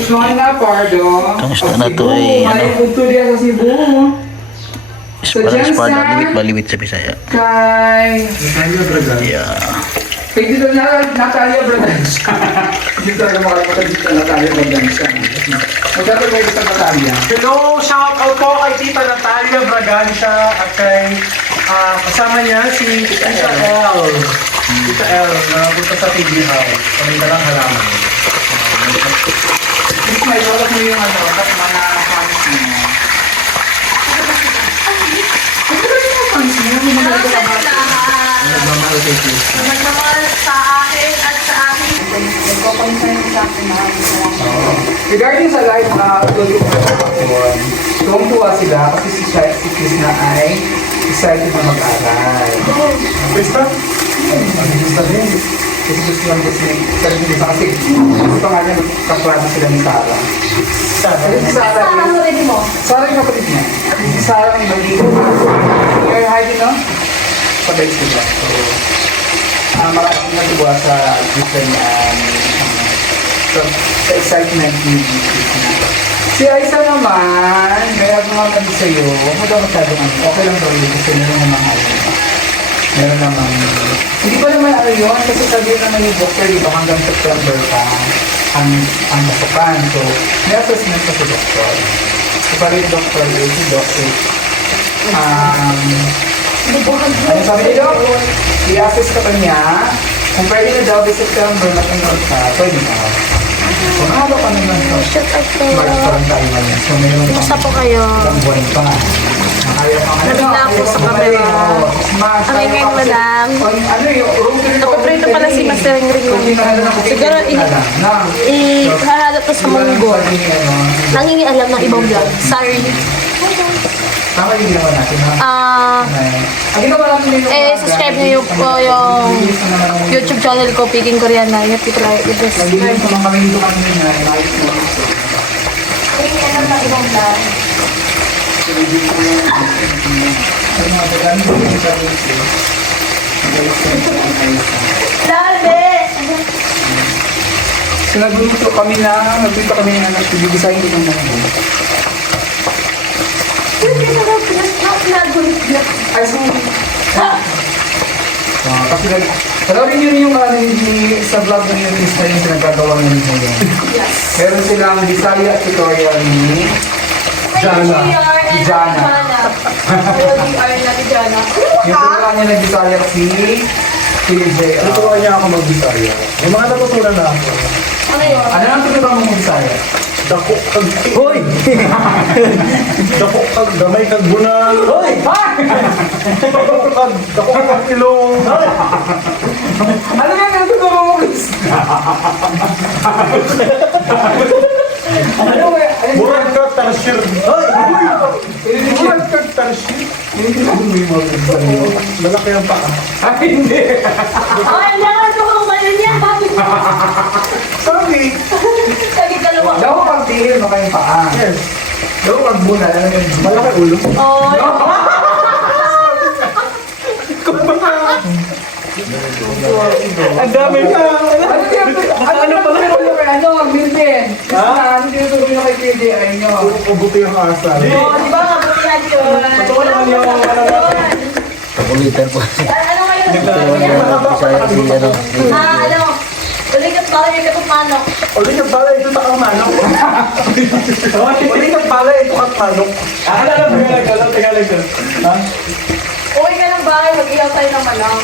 Juana Pardo. Kamusta na to ay ano? May punto diya sa Cebu. Parang espada, limit sa Bisaya. Kay... Yeah. Kay dito na Natalia Bragansya. Hindi talaga makalimutan dito Natalia Bragansya. Magkakaroon sa Natalia. Hello, shout out po kay Tita Natalia Bragansya at kay kasama niya si Tita L. Tita L na punta sa TV House. Kami dalang halaman. Please may shout out mo yung ano, at mga fans mo. Nagmamahal sa akin at sa akin. Regarding sa live na upload ko tuwang-tuwa sila kasi si Chris na ay excited na mag-aral. Basta? Gusto din. Kasi gusto lang kasi kasi gusto nga niya kaklase sila ni Sarah. Kasi si Sarah Sarah yung kapatid niya. Si Sarah yung magiging you're hiding, no? Sabay sila. So, maraming natuwa sa gusto niya sa excitement ni si Aisa naman, may mga kami sa'yo, huwag daw masyadong okay lang daw yun kasi meron naman hindi pa naman ano yun kasi sabi naman yung doctor diba hanggang September pa ang masukan, so may assessment pa si doctor so pala yung doctor yun, si doctor ano sabi ni Doc? I-assess ka pa niya kung pwede na daw by September mag-enroll ka, pwede na so mahaba pa naman so March parang tayo na yan so meron Kumusta po kayo? ilang buwan pa Nabigla ako sa camera. Ang ingay, madam. Napaprito pala si Master Ring. Siguro, ihahalap ko sa munggo. Nangingialam ng ibang vlog. Sorry. Tama yung ginawa natin, ha? Ang ginawa natin yung... Subscribe niyo po yung YouTube channel ko, Piging Koreana. You have to try it. Nagiging ko mga kaming kami na inayos mo. Nangingialam ng ibang vlog. Lale! So nagluto kami ng anak, bibigisahin ko ng munggo. Ay, so... Kasi panoorin nyo yung sa vlog ng yung Krista yung pinagkagawa ng mo yun. Meron silang Bisaya tutorial ni Jana. Yung turuan niya nag-Bisaya si PJ. Naturuan niya ako mag-Bisaya. May mga natutunan na ako. Ano ang turuan mo mag-Bisaya? Dako kag... Hoy! Dako kag gamay kag bunal. Hoy! Dako kag ilong. Ano nga ang turuan mo mag-Bisaya? Ano nga? Murag ka tarshir. Hoy! Murag ka tarshir. Hindi ko mo yung mag-Bisaya. Malaki ang paa. Ay, hindi! Ay, naman ko kung kayo niya! Sorry! Kagi dalawa. Daw ko pag-tihil mo kayong paa. Yes. Daw ko pag-buna. Malaki ulo. Oh, Ang dami ka. Ano pala yung ano, Milton? Ano tinuturo nyo kay KDI nyo? Mabuti ang asal. oh, di ba kabutihan yun? Totoo naman yung Kakulitan po. Ano ngayon? Bisaya si ano. Ano? Ulikat pala yung kapag manok. Ulikat pala ito takang manok. Ulikat pala ito kang manok. Ano lang, Tagalog. Ha? Uwi ka ng bahay, mag-iyaw tayo ng manok.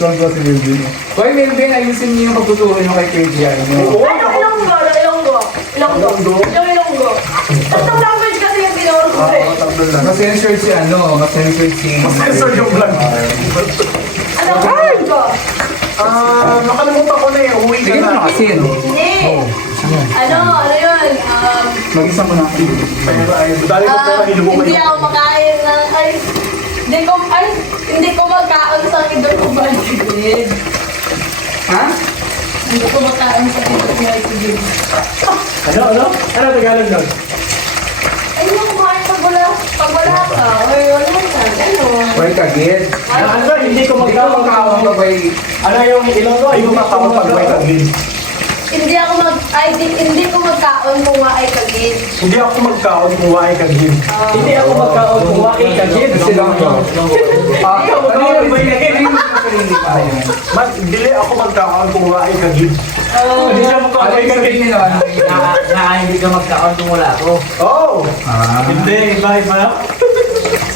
Saan ba si Melvin? Hoy, Milton, ayusin niyo yung pagtutuhan nyo kay KDI nyo. Ano? Ilonggo. Tatlong language kasi yung binuro ko eh. Masensored si ano, masensored si... Masensored yung vlog. Ano? Ilonggo. Nakalimutan ko na eh. Uwi ka Sige na. na kasi yun. Hindi. Ano yun? Mag-isa mo na. Dali ko pera ilubo Hindi kayo. ako makain ng hindi ko magkaon sa idol ko ba sigid. Ha? Hindi ko magkaon sa idol ko ba sigid. Ano? Ano Tagalog nun? Ay, hindi ko kumain pag wala ka. Or wala ka. Ano? Hoy, kagid. Ano? Hindi ko Hindi ka magkawang magkawang babay. Ano yung ilong ko? Yung makawang pag may kagin. Hindi ko magkaon kung ay kagid. Hindi ako magkaon kung waay kagib. Hindi ako magkaon kung waking kagib. Sila ko. Ikaw, magkaon ba yun? Hindi pa yun. Dili ako magkaon kung waay kagib. Hindi siya magkaon Ano kay yung sabihin kagib. nila? Hindi ka magkaon kung wala ako. Oh! Hindi, iba.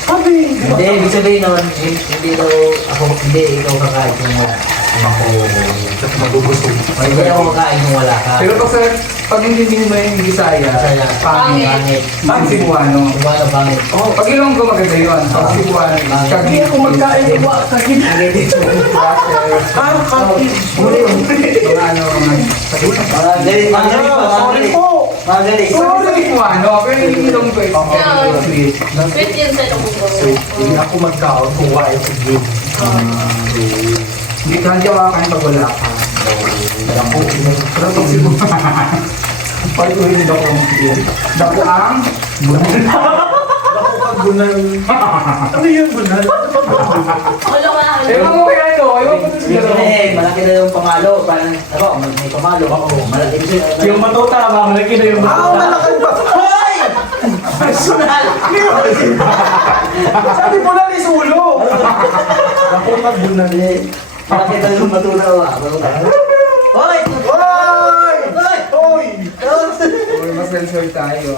Sabi. Hindi, ibig sabihin naman, hindi daw ako, hindi ikaw kakain kung wala. Ako, mabubusog. Hindi ako kakain kung wala ka. Pero pag hindi mo yung Bisaya, Bisaya. pangit. Pangit. Pang Cebuano. Kung ano pangit. Pag Ilonggo maganda yun. Pag Cebuano, Hindi ako magkain kung waay kagib. Kagib. mga ano, Magaling, Sorry po. Magaling. Sorry, Cebuano, pero yung Ilonggo is sweet. Sweet yun sa ilong. Hindi ako magkaon kung waay kagib. Hindi ka hindi makakain pag wala ka. Pero pag Cebuano, pag hindi ako dako ang Ako kagunan. Ano yung gunan? Wala ka lang. ewan mo kaya ito, ewan ko Ibig sabihin, malaki na yung pamalo. Parang, ako, may pamalo ako. Malaki Yung matuta ba? Malaki na yung matuta. ba? Hoy! Personal! Sabi mo lang is ulo. Ako kagunan. Malaki na yung matunaw ah. Hoy! Hoy! Hoy! Or mas sensor tayo.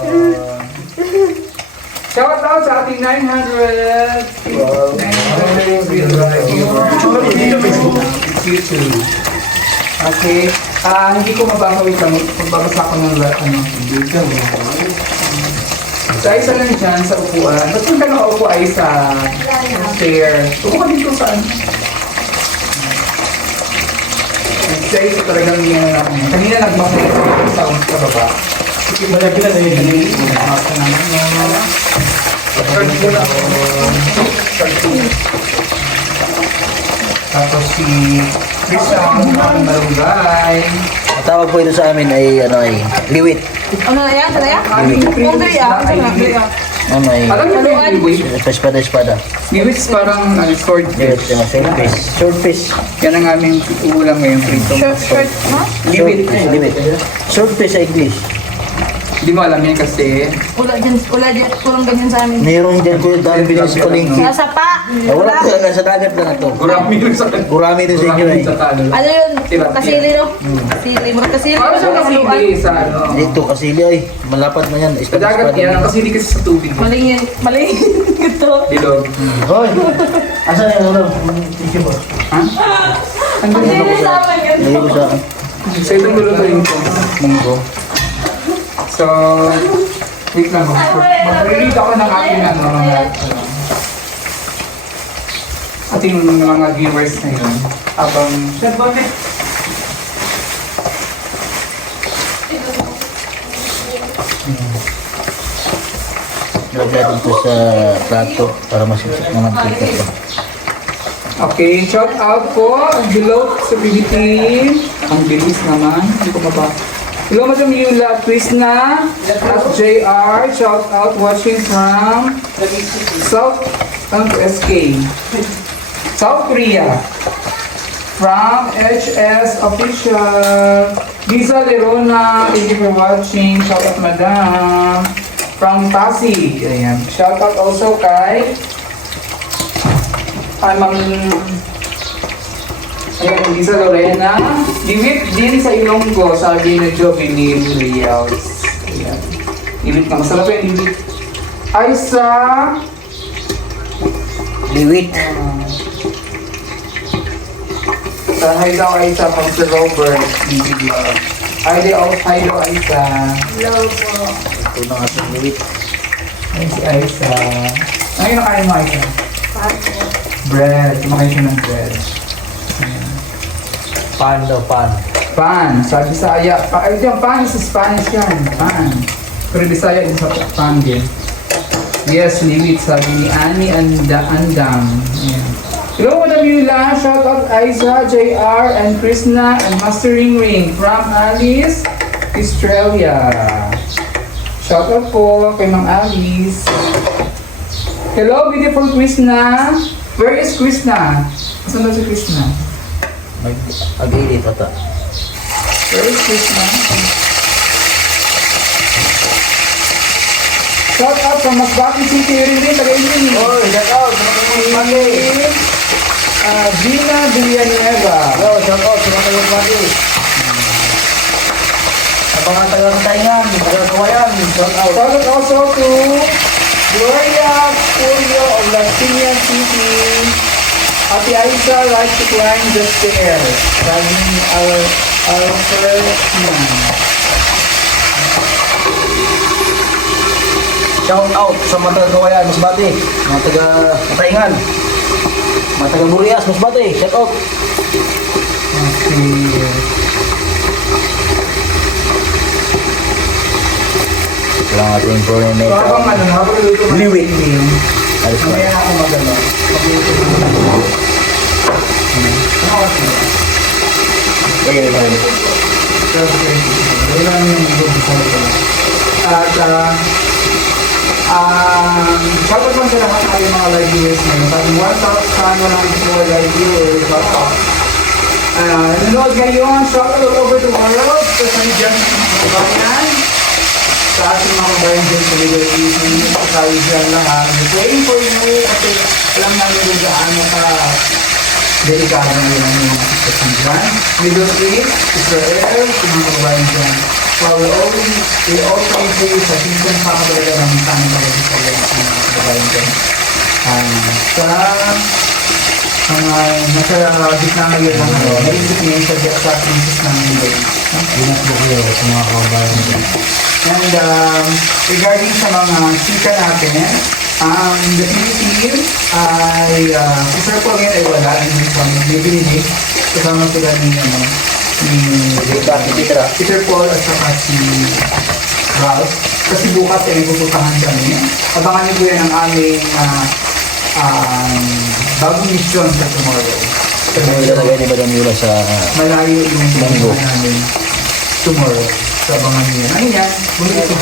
Shout out sa ating 900 YouTube. Okay. Hindi ko mababawit lang. Magbabasa ko ng video. Sa isa lang dyan sa upuan. Ba't yung ka naupo ay sa chair? Upo ka dito saan? Sa isa talagang yan na kanina nagmasaya sa baba. Malaki na yun. Basta naman no. Tapos si Chris ang malunggay. Ang tawag po ito sa amin ay, liwit. Ano na yan? Ano yan? Kung dali Ano ay, Alam niyo ba yung liwit? espada. Liwit sword Liwit, fish. swordfish. Yan ang aming ulam ngayon prito. Short, ha? Liwit. Liwit. Swordfish sa English. Hindi mo alam yan kasi Wala dyan, kulang ganyan sa amin. Meron dyan ko dahil binili sa palengke. Nasa pa. Wala talaga sa dagat lang ito. gurami rin sa Gurami rin sa inyo eh. sa talo. Ano yun? Kasili, no? Kasili. Mga kasili. Parang siya kasili sa ano. Dito kasili ay, malapat na yan. Sa dagat yan, ang kasili kasi sa tubig. Malingin. Ito. Dilog. Hoy! Asan yung tissue mo? Ha? Ang Hindi gulo. rin sa amin yun. Lagay ko sa akin. So itong lulutuin ko. Munggo. So, wait lang. Mag-read ako ng ating ating mga viewers na yun. Habang, Lagay dito sa plato para masisip naman dito. okay, shout out po. Below sa Philippines. Ang bilis naman. Hindi ko maba. Hello, Madam Yula, Krishna, at JR. Shout out watching from South SK. South Korea. From HS Official. Lisa Lerona, thank you for watching. Shout out, Madam. From Pasig. Ayan. Shout out also kay Ma'am Lisa Lorena. Liwit din sa Ilonggo, sabi ni Jovinil Rios. Ayan. Liwit na. Masarap yung liwit. Ay sa Liwit. Sa hi daw ay sa from Sir Robert. Hi daw ay sa Hello po. Ito na nga sa liwit. ay si Aisa. Ano yung nakain mo Aisa? Pato. Bread. Kumakain siya ng bread. Ayan. Pan daw, pan. Pan. Sa Bisaya. Ay diyan, pan sa Spanish yan. Pan. Pero Bisaya din sa pan din. Yes, liwit. Sabi ni Annie Andam. Ayan. Hello, Madam Yula. Shout out Aiza, JR, and Krishna, and Mastering Ring from Alice, Australia. Shout out po kay Ma'am Alice. Hello, beautiful Krishna. Where is Krishna? Saan na si Krishna? Mag-edit ata. Merry Christmas. Shout out from Masbate City rin din, taga-Inyo. Oh, shout out. Gina Villanueva. Yo, shout out sa mga taga-Masbate. Sa mga taga-Kasayngan, taga-Kawayan, shout out. Shout out also to Gloria Julio of Las Piñas City. Ate Aisha likes to climb the stairs. Sabi our first man. Shout out sa mga taga-Kawayan, Masbate. Mga taga-Kasayngan. Mga taga-Burias, Masbate. Shout out. Okay. Ito lang ating So coordinator. habang niluluto ka ng Liwit. meal, Alis pa. mamaya ako magano. Magluto ko na. Ano oras na? Lagyan nila yun. Wala naman yung luto sa ito. At shoutout lang sa lahat ng ating mga live viewers ngayon. Sabi 1,100 live viewers. Nanonood ngayon, shoutout all over the world. So sa dyan sa mga kabayan. Sa ating mga kabayan dyan sa Liga Easy. Sa dyan lahat. We're praying for you kasi alam namin kung gaano ka delikado na yun ang mga sitwasyon dyan. Middle East, Israel, sa mga kabayan dyan. So we all pray for you sa season pa talaga ng sana talaga sa mga kabayan dyan. Sa nasa gitna ngayon ng naisip niya sa crisis ng mundo. Ingat po kayo sa mga kabayan dyan. And regarding sa mga chika natin, the Philippines ay si Sir Paul ngayon ay wala yung bibili kasama sila ni Peter Paul at saka si Ralph. Kasi bukas ay pupuntahan kami. Abangan niyo po yan ang aming bagong mission sa tomorrow. Ilalagay ni Madam Yula sa Malayo yung Manggo. pupuntahan namin tomorrow. So abangan niyo yan. Ano yan? Muna ito.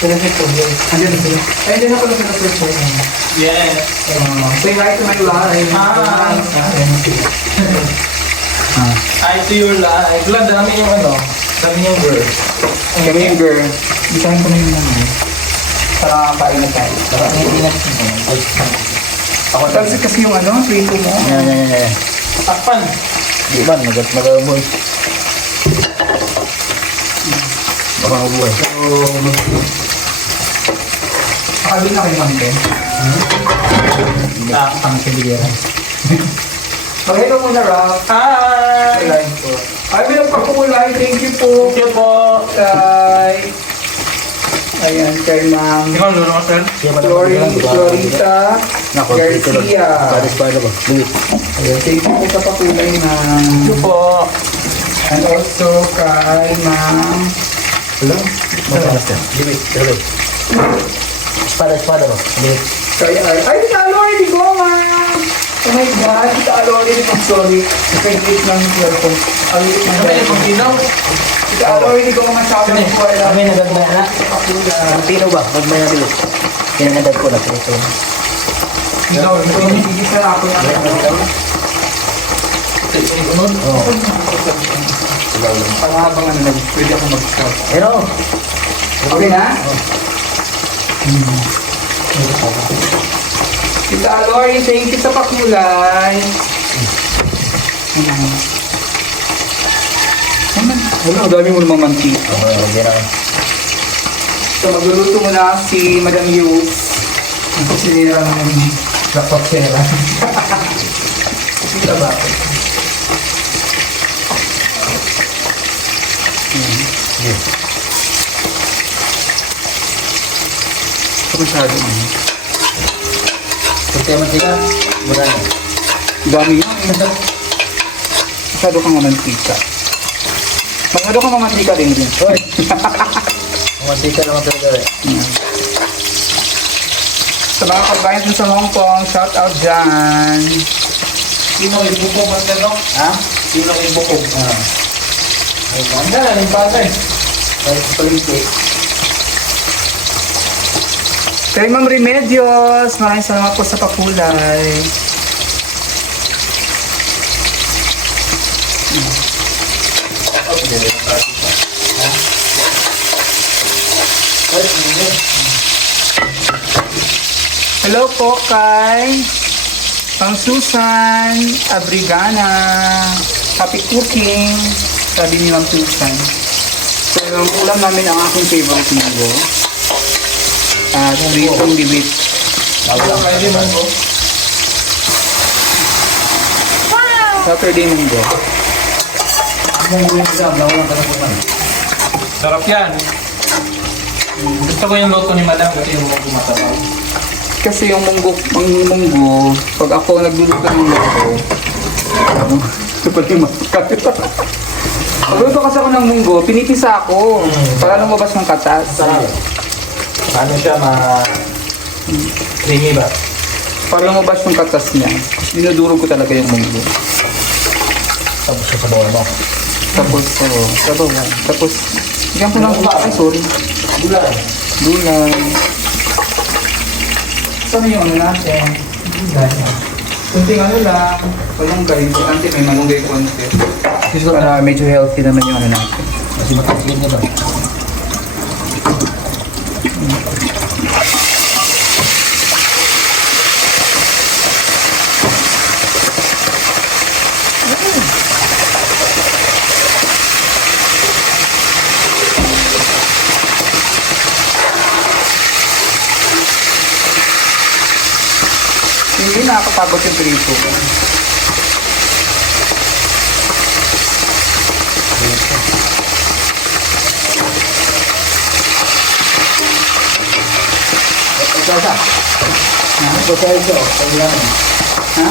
Sila ito. Andiyan na sila. Ay, hindi na pala sila search for them. Yes. Say hi to my live. Ayan na sila. Ay, to your life. Wala, dami yung ano. Dami yung girl. Kami yung girl. Bisahin ko na yung naman. Para kain na tayo. Ako kasi yung ano, prito mo. Yan. Takpan. Di ba? Mag-amoy. Baka mabuhay. Nakabili na kayo content. Ang kiligiran. Hello muna, Rob. Hi! Live po. Ay, bilang pagkukulay. Thank you po. Thank you po. Ayan, kay Ma'am Ikaw, lolo ka, sir? Florita Garcia. Paris-pada ba? Buwit. Ayan, thank you po sa pakulay, Ma'am. Thank you po. And also kay Ma'am. Hello? Matalas ka. Buwit. Buwit. Espada ba? Buwit. Ay, Tita Alori, di ko, Ma'am. Oh my God, Tita Alori, I'm sorry. Nag-click lang yung cellphone. Ano yung pagkinaw? Tita Alori, di ko masyado ng kuwala. Kami nagagmay na. Pino ba? Nagmay na bilis. Pinangadag ko na. Ito. Ikaw, nagigisa na ako yan. Para habang ano, pwede ako mag-stop. Pero, Okay na? Tita Aloy, thank you sa pakulay. Ano, dami mo namang mantika. Hindi na. So, magluluto muna si Madam Yu. Ang kusinira ng lakotsera. Sila ba? Ito masyado mo. Pagka mantika, mura na. Dami yan. Masyado kang mamantika. Masyado kang mamantika din din. Hoy! Mantika naman talaga rin. Sa mga kabayan dun sa Hong Kong, shout out dyan. Sino yung bukong magkano? Ha? Sino yung bukong? Ang gala, yung bagay. Balik sa palengke. Kay Ma'am Remedios, maraming salamat po sa pakulay. Hello po kay Pang Susan Abrigana. Happy cooking, sabi ni Ma'am Susan. So, yung ulam namin ang aking favorite munggo. At pritong bibit. Saturday munggo. Sarap yan. Gusto ko yung loto ni Madam kasi yung mga masarap. Kasi yung munggo, pag ako nagluluto ng munggo, ito pala yung masakit. Pagluto kasi ako ng munggo, pinipisa ako para lumabas ng katas. Paano siya creamy ba? Para lumabas ng katas niya, dinudurog ko talaga yung munggo. Tapos sa sabaw mo. Tapos, tapos, bigyan ko ng ay sorry, gulay. Saan yung ano natin? Kunting ano lang, malunggay. Importante may malunggay konti. Para medyo healthy naman yung ano natin. Kasi matatigil nga ba? Hindi nakakapagod yung prito ko. Ito. Ha?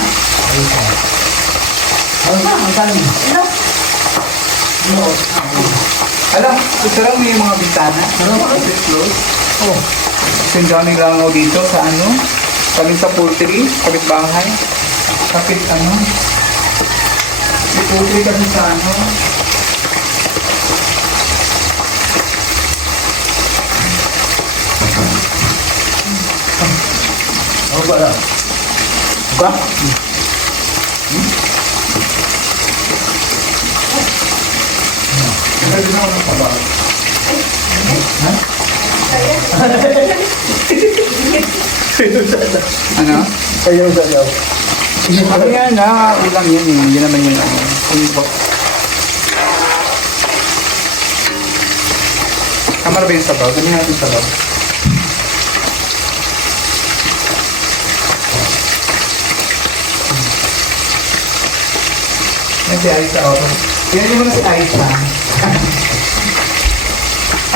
Alam, gusto lang mo yung mga bintana? Is it close? Oh. Kasi dami lang ako dito sa ano? Kami sa poultry, kapit bahay. Kapit ano? May poultry kasi sa ano? Ano ba lang? Ba? Ano? Kayo sa loob. Ano yan na, ulam yan eh. Hindi naman yun ano. Kamara ba yung sabaw? Dami natin sabaw. Yan si Aisa. Yan yung muna si Aisa.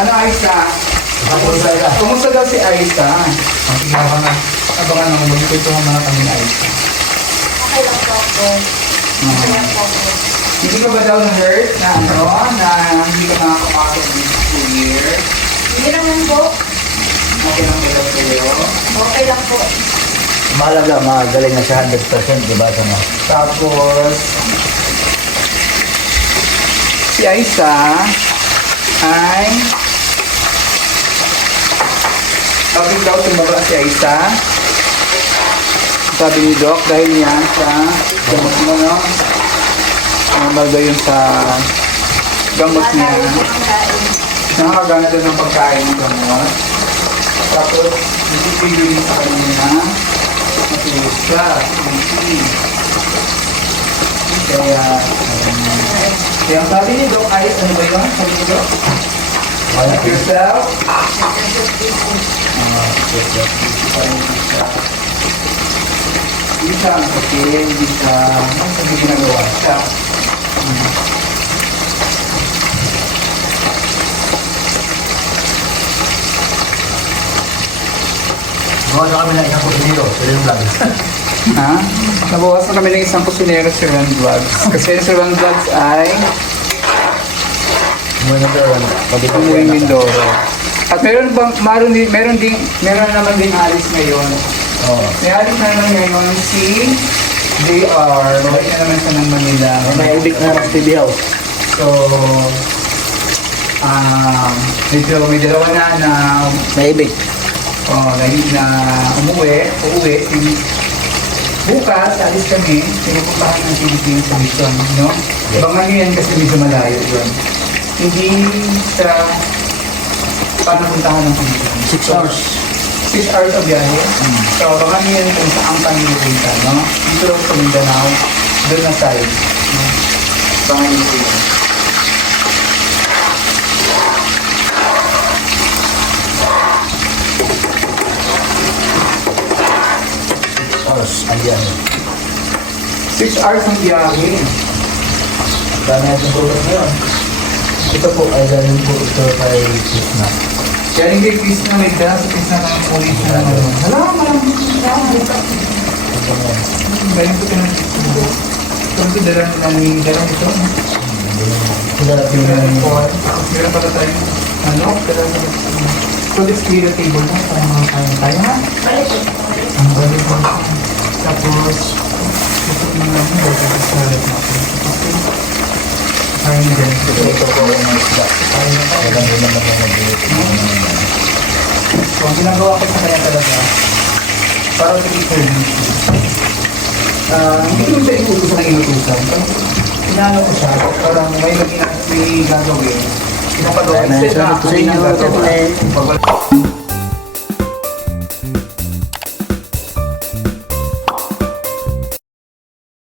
Ano Aisa? Kumusta daw si Aisa? Abangan naman, magkikwentuhan mga kami ni Aisa. Okay lang po ako. Okay lang po ako. Hindi ka ba daw na-hurt na ano, na hindi ka nakakapasok ng school year? Hindi naman po. Okay lang kayo sa'yo. Okay lang po. Mahalaga, magaling na siya 100%, di ba ito mo? Tapos, si Aisa ay bakit daw tumaba si Aisa? Sabi ni Doc, dahil yan sa gamot mo, no? Normal daw yun sa gamot niya. Nakakagana daw ng pagkain ng gamot. Tapos, nagpipigil din sa kanya na matulog siya. Kaya ang sabi ni Doc ay, ano ba yun? Sabi ni Doc? Like yourself. Hindi siya ang sakit, hindi siya, ang sakit ginagawa siya. Gawa na kami ng isang kusinero, sa rin vlog. Ha? Nabawasan kami ng isang kusinero sa Ron Vlogs. Kasi sa Ron Vlogs ay umuwi Mindoro. At meron naman din alis ngayon. Oo. May alis na naman ngayon si JR. Balik na naman siya ng Manila. May ubik na ng TV house. So, medyo may dalawa na May ibig. na uuwi. Bukas, alis kami, pinupuntahan ng Philippines sa mission, no? Abangan nyo yan kasi medyo malayo yun. hindi siya panapuntahan ng Pilipinas. 6 hours. 6 hours of biyahe. So, baka yun kung saan pa nilupunta, no? Dito lang sa Mindanao, doon na side. No? Baka nilupunta. Hours. Ayan. 6 hours ng biyahe. Dami natin product ngayon. Ito po ay galing po ito kay Krishna. Kaya hindi peace na may dala sa peace na ng ulit na ano. Wala ka malang galing ko pinag-ito. Ito dala na ni dala ito. Hinarap yung Tapos meron pala tayo. Ano? Dala sa so, let's clear the table mo para mga kain tayo, ha? Ang balik mo. Tapos, ito mo lang mo. Tapos, kain din. ito po ang mga isda. Walang din naman na mag-iit. So, ang ginagawa ko sa kanya talaga, para sa ito, hindi ko siya inutusan ng inutusan. Pinalo ko siya, parang may gagawin. Pinapagawa. Ayan na, Instead na, salamat sa inyo. ginagawa.